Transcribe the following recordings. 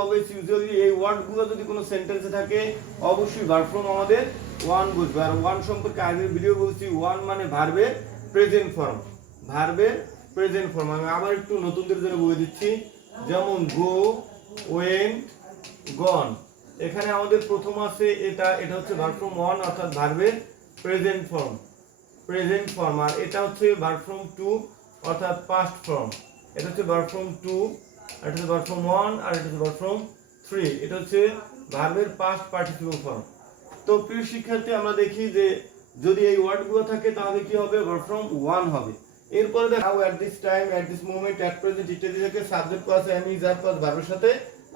Always, usually এই ওয়ার্ডগুলো যদি কোনো সেন্টেন্সে থাকে অবশ্যই ভার্ব ফর্ম আমাদের ওয়ান বুঝবে। আর ওয়ান সম্পর্কে আগের ভিডিও বলছি, ওয়ান মানে ভার্বের প্রেজেন্ট ফর্ম, ভার্বের প্রেজেন্ট ফর্ম। আমি আবার একটু নতুনদের জন্য বলে দিচ্ছি, যেমন গো, ওয়েন, গন। এখানে আমাদের প্রথম আছে এটা হচ্ছে ভার্ব ফর্ম ওয়ান অর্থাৎ ভার্বের প্রেজেন্ট ফর্ম, প্রেজেন্ট ফর্ম। আর এটা হচ্ছে ভার্ব ফর্ম টু অর্থাৎ পাস্ট ফর্ম। এটা হচ্ছে ভার্ব ফর্ম টু, আর এটা হচ্ছে ভার্ব ফর্ম ওয়ান, আর এটা হচ্ছে ভার্ব ফর্ম থ্রি। এটা হচ্ছে ভার্বের পাস্ট পার্টিসিপল ফর্ম। তো প্রিয় শিক্ষার্থী, আমরা দেখি যে যদি এই ওয়ার্ডগুলো থাকে তাহলে কি হবে, ভার্ব ফর্ম ওয়ান হবে। এরপরে দেখো at this time, at this moment, at present ইত্যাদি থেকে subject plus M is are plus ভার্বের সাথে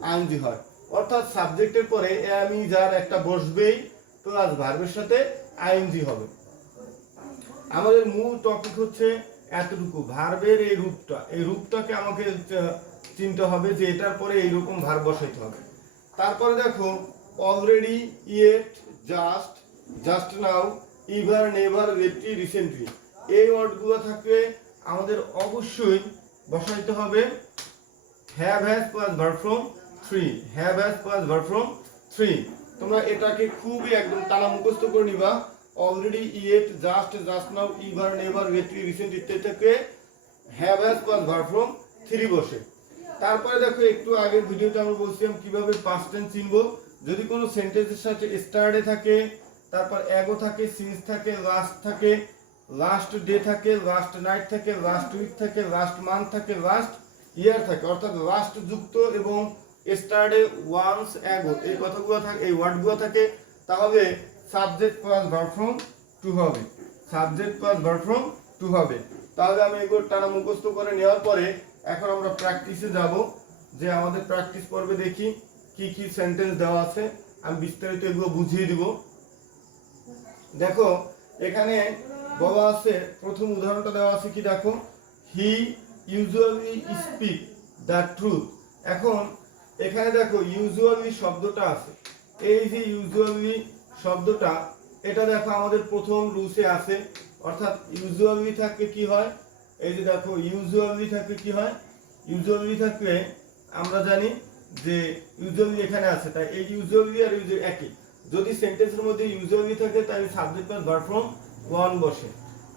আইএনজি হয়। অর্থাৎ সাবজেক্টের পরে এম ইজ আর একটা বসবেই, প্লাস ভার্বের সাথে আইএনজি হবে। আমাদের মূল টপিক হচ্ছে এতটুকু, ভার্বের এই রূপটা, এই রূপটাকে আমাকে চিনতে হবে যে এটার পরে এইরকম ভার্ব বসাইতে হবে। তারপরে দেখো already, yet, just, just now, ever, never, lately, recently, এই ওয়ার্ডগুলো থাকলে আমাদের অবশ্যই বসাইতে হবে have has plus verb form three, have has plus verb form three. তোমরা এটাকে খুবই একদম টানা মুখস্থ করে নিবা। Already, yet, just, just now, ever, never, lately, recent ইত্যাদি থেকে have has plus verb form three বসে। তারপরে দেখো একটু আগের ভিডিওতে আমরা বলছিলাম কিভাবে পাস্ট টেন্স চিনবো। যদি কোনো সেন্টেন্সের সাথে স্টার্টে থাকে, তারপর এগো থাকে, সিন্স থাকে, লাস্ট থাকে, লাস্ট ডে থাকে, লাস্ট নাইট থাকে, লাস্ট উইক থাকে, লাস্ট মান্থ থাকে, লাস্ট ইয়ার থাকে, অর্থাৎ লাস্ট যুক্ত এবং স্টার্টে, ওয়ান্স, এগো, এই কথাগুলো থাকে, এই ওয়ার্ডগুলো থাকে, তাহলে subject plus verb form two হবে, subject plus verb form two হবে। তাহলে আমি এগুলো টানা মুখস্থ করে নেওয়ার পরে এখন আমরা প্র্যাকটিসে যাব, যে আমাদের প্র্যাকটিস পর্বে দেখি কি কি সেন্টেন্স দেওয়া আছে, আমি বিস্তারিত এগুলো বুঝিয়ে দিব। দেখো এখানে বলা আছে, প্রথম উদাহরণটা দেওয়া আছে কি দেখো, হি ইউজুয়ালি স্পিক দ্য ট্রুথ। এখন এখানে দেখো ইউজুয়ালি শব্দটা আছে, এই যে ইউজুয়ালি শব্দটা, এটা দেখো আমাদের প্রথম রুলসে আছে, অর্থাৎ ইউজুয়ালি থাকলে কি হয়, এই যে দেখো ইউজুয়ালি থাকলে কি হয়, ইউজুয়ালি থাকলে আমরা জানি যে ইউজুয়ালি এখানে আছে, তাই এই ইউজুয়ালি আর ইউজুয়ালি একই। যদি সেন্টেন্সের মধ্যে ইউজুয়ালি থাকে তাই subject plus verb form one বসে।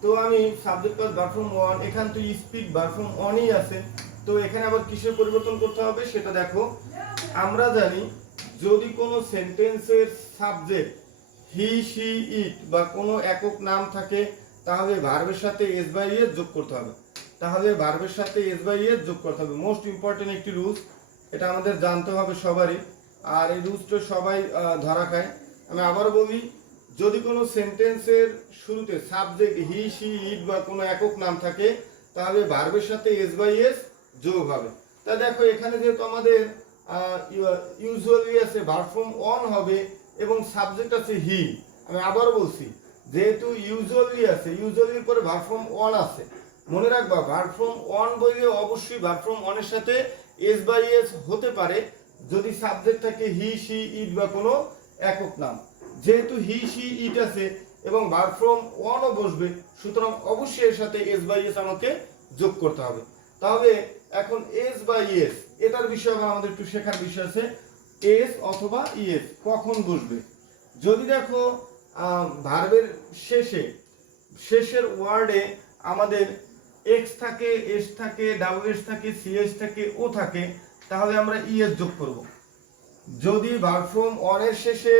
তো আমি subject plus verb form one, এখান তো স্পিক ভার্ব ফর্ম ওয়ানই আছে, তো এখানে আবার কিসের পরিবর্তন করতে হবে সেটা দেখো। আমরা জানি যদি কোনো সেন্টেন্সের সাবজেক্ট হি, সি, ইট বা কোনো একক নাম থাকে তাহলে ভার্বের সাথে এস বাই এস যোগ করতে হবে, তাহলে ভার্বের সাথে এস বাই এস যোগ করতে হবে। মোস্ট ইম্পর্টেন্ট একটি রুলস, এটা আমাদের জানতে হবে সবারই, আর এই রুলসটা সবাই ধরা খায়। আমি আবার বলি, যদি কোনো সেন্টেন্সের শুরুতে সাবজেক্ট হি, সি, ইট বা কোনো একক নাম থাকে তাহলে ভার্বের সাথে এস বাই এস যোগ হবে। তা দেখো এখানে যেহেতু আমাদের ইউজুয়ালি আছে, ভার্ব ফর্ম অন হবে এবং সাবজেক্ট আছে হি। আমি আবার বলছি, যেহেতু ইউজুয়ালি আছে, ইউজুয়ালির পরে ভার্ব ফর্ম অন আছে, মনে রাখবা ভার্ব ফর্ম অন বললে অবশ্যই ভার্ব ফর্ম অনের সাথে এস বাই এস হতে পারে যদি সাবজেক্ট থাকে হি, সি, ইট বা কোনো একক নাম। যেহেতু হি, সি, ইট আছে এবং ভার্ব ফর্ম অনও বসবে, সুতরাং অবশ্যই এর সাথে এস বাই এস আমাকে যোগ করতে হবে। তাহলে এখন এস বাই এস, এটার বিষয়ে আবার আমাদের একটু শেখার বিষয় আছে, এস অথবা ইএস কখন বসবে। যদি দেখো ভার্বের শেষের ওয়ার্ডে আমাদের এক্স থাকে, এস থাকে, ডাবল এস থাকে, সিএস থাকে, ও থাকে, তাহলে আমরা ইএস যোগ করব। যদি ভার্ব ফর্ম অনের শেষে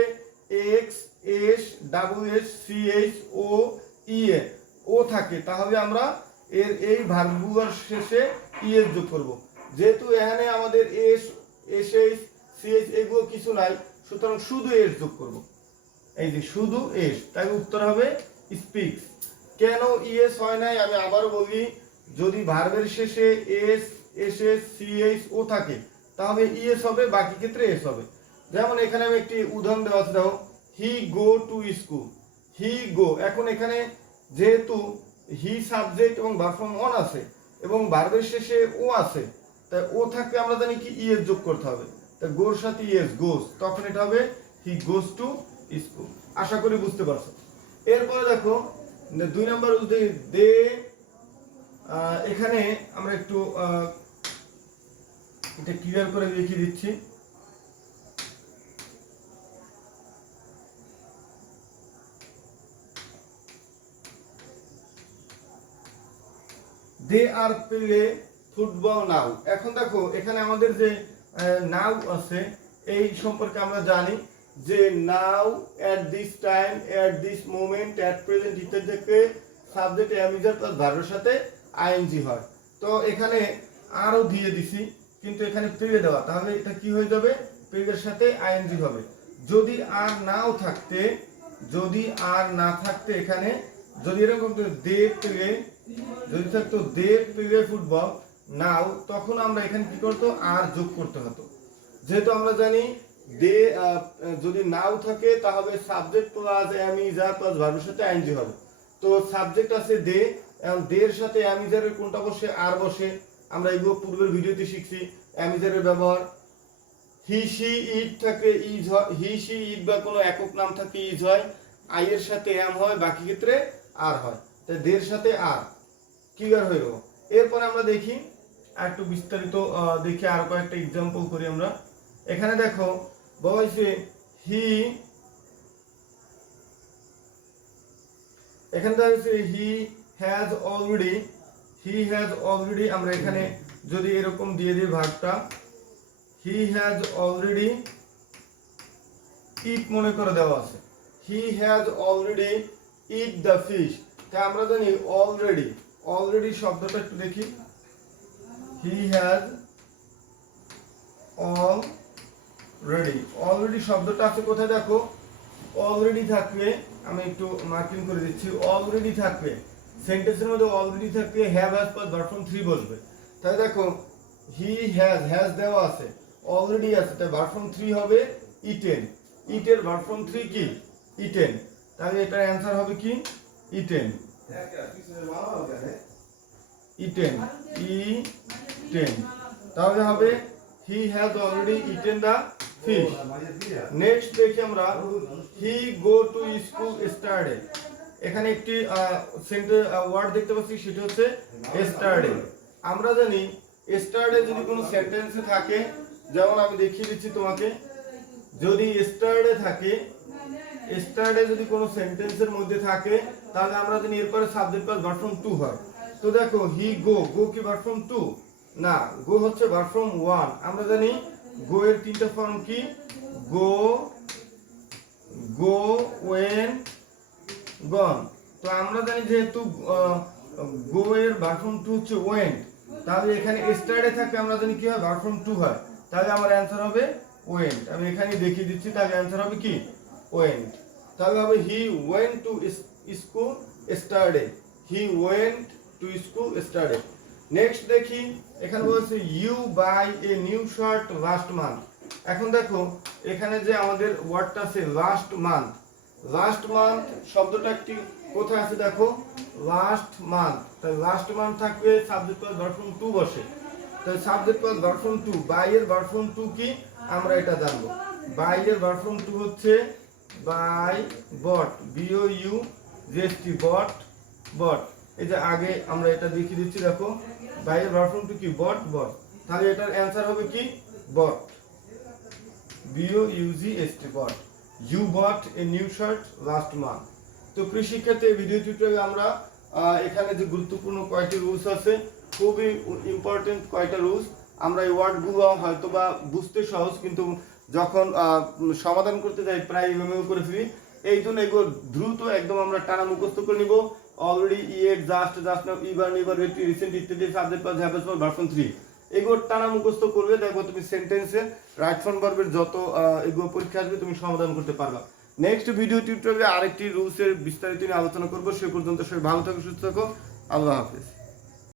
X, S, double S, CS, O, EA, O থাকে, তাহলে আমরা এই ভার্বগুলোর শেষে ইএস যোগ করব। যেহেতু এখানে আমাদের এস, এসএস, সিএস এগুলো কিছু নাই, সুতরাং শুধু এস যোগ করব, এই যে শুধু এস, তাই উত্তর হবে স্পিক্স। কেন ইএস হয় নাই আমি আবার বলি, যদি ভার্বের শেষে এস, এসএস, সিএস, ও থাকে তাহলে ইএস হবে, বাকি ক্ষেত্রে এস হবে। যেমন এখানে আমি একটি উদাহরণ দেওয়া আছে, দেখো হি গো টু স্কুল, হি গো। এখন এখানে যেহেতু হি সাবজেক্ট এবং ভার্ব ফর্ম অন আছে এবং ভার্বের শেষে ও আছে, তাই ও থাকলে আমরা জানি কি ইএস যোগ করতে হবে, তাই গোর সাথে ইএস, গোস, তখন এটা হবে হি গোস টু স্কুল। আশা করি বুঝতে পারছো। এরপরে দেখো 2 নাম্বার দে, এখানে আমরা একটু এটা ক্লিয়ার করে দেখিয়ে দিচ্ছি। দে আর প্লে ফুটবল নাও। এখন দেখো এখানে আমাদের যে নাও আছে এই সম্পর্কে আমরা জানি যে now, at this time, at this moment, at present ইত্যাদি থেকে সাবজেক্ট অ্যামিজার প্লাস ভার্বের সাথে আইএনজি হয়। তো এখানে আরও দিয়ে দিছি কিন্তু এখানে প্লে দেওয়া, তাহলে এটা কি হয়ে যাবে, প্লের সাথে আইএনজি হবে। যদি আর নাও থাকতে, যদি আর না থাকতে এখানে যদি এরকম দে প্লে, যদি থাকতো দে প্লে ফুটবল নাও, তখন আমরা এখানে কি করতো, আর যোগ করতে হতো। যেহেতু আমরা জানি দে যদি নাও থাকে তাহলে সাবজেক্ট প্লাস অ্যামিজার প্লাস ভার্বের সাথে আইএনজি হবে। তো সাবজেক্ট আছে দে, এবং দের সাথে অ্যামিজারের কোনটা বসে, আর বসে। আমরা এগুলো পূর্বের ভিডিওতে শিখছি অ্যামিজারের ব্যবহার। হি সি ইট থাকে ইজ হয়, হি সি ইট বা কোনো একক নাম থাকে ইজ হয়, আই এর সাথে এম হয়, বাকি ক্ষেত্রে আর হয়। তাই দের সাথে আর ক্লিয়ার হয়ে গেল। এরপর আমরা দেখি একটু বিস্তারিত দেখি, আর কয়েকটা এক্সাম্পল করি আমরা। এখানে দেখো বলা হয়েছে হি, এখানে দেখা যাচ্ছে he has already, he has already, আমরা এখানে যদি এরকম দিয়ে দিই ভাগটা, হি হ্যাজ অলরেডি ইট মনে করে দেওয়া আছে, he has already it the fish. তাই আমরা জানি অলরেডি, অলরেডি শব্দটা একটু দেখি, হি হ্যাজ অলরেডি, অলরেডি শব্দটা আছে কোথায় দেখো, অলরেডি থাকবে, আমি একটু মার্কিং করে দিচ্ছি, অলরেডি থাকবে সেন্টেন্সের মধ্যে, অলরেডি থাকবে have has plus verb form 3 বসবে। তাই দেখো হি হ্যাজ, হ্যাজ দেওয়া আছে, অলরেডি আছে, তাই ভার্ব ফর্ম 3 হবে ইটেন, ইটের ভার্ব ফর্ম 3 কি, ইটেন। তাহলে এটার অ্যানসার হবে কি, ইটেন, ইটেন, ইটেন। তাহলে হবে he has already eaten the fish. Next দেখি আমরা হি গো টু স্কুল স্টারডে। এখানে একটি ওয়ার্ড দেখতে পাচ্ছি, সেটা হচ্ছে স্টারডে। আমরা জানি স্টারডে যদি কোনো সেন্টেন্সে থাকে, যেমন আমি দেখিয়ে দিচ্ছি তোমাকে, যদি স্টারডে থাকে, স্টারডে যদি কোনো সেন্টেন্সের মধ্যে থাকে, তাহলে আমরা জানি এরপরে সাবজেক্ট প্লাস ভার্ব ফর্ম 2 হয়। তো দেখো হি গো, গো কি ভার্ব ফর্ম 2 না, গো হচ্ছে ভার্ব ফর্ম 1। আমরা জানি গো এর তিনটা ফর্ম কি, গো, গো, ওয়েন, গন। তো আমরা জানি যেহেতু গো এর ভার্ব ফর্ম 2 হচ্ছে ওয়েন, তাহলে এখানে স্টারডে থাকে আমরা জানি কি হয়, ভার্ব ফর্ম 2 হয়। তাহলে আমার অ্যানসার হবে ওয়েন্ট। আমি এখানে দেখিয়ে দিচ্ছি, তাহলে অ্যানসার হবে কি, ওয়েন্ট। তাহলে হবে he went to school yesterday, he went to school yesterday. Next দেখি, এখানে বলছে you buy a new shirt last month. এখন দেখো এখানে যে আমাদের ওয়ার্ডটা আছে লাস্ট মান্থ, লাস্ট মান্থ শব্দটা একটি কোথায় আছে দেখো, লাস্ট মান্থ। তাই লাস্ট মান্থ থাকবে সাবজেক্ট প্লাস ভার্ব ফর্ম 2 বসে। তাই subject plus verb form 2, buy এর ভার্ব ফর্ম 2 কি আমরা এটা জানবো। বাই এর ভার্ব ফর্ম 2 হচ্ছে buy bought, BO U GST, bought, bought. এই যে আগে আমরা এটা দেখিয়ে দিচ্ছি, দেখো বাই এর ভার্ব ফর্ম 2 কি, বট, বট। তাহলে এটার অ্যানসার হবে কি, bought, BO UGST, bought. You bought a new shirt last month. তো প্রিয় শিক্ষার্থী, এই ভিডিও টিউটোরিয়ালে আমরা এখানে যে গুরুত্বপূর্ণ কয়টি রুলস আছে, খুবই ইম্পর্টেন্ট কয়টা রুলস, আমরা এই ওয়ার্ডগুলো হয়তো বা বুঝতে সহজ, কিন্তু যখন সমাধান করতে যাই প্রায় এভাবে করে ফেলি। এই জন্য এগুলো দ্রুত একদম আমরা টানা মুখস্থ করে নিব। Already, yet, just, just now, ever, never, recent ইত্যাদি subject plus have plus verb form 3 এগুলো টানা মুখস্থ করবে, দেখো তুমি সেন্টেন্সে রাইট ফর্ম ভার্বের যত এগুলো পরীক্ষা আসবে তুমি সমাধান করতে পারবা। নেক্সট ভিডিও টিউটোরিয়ালে আরেকটি রুলসের বিস্তারিত নিয়ে আলোচনা করবো। সে পর্যন্ত সবাই ভালো থাকো, সুস্থ থাকো, আল্লাহ হাফেজ।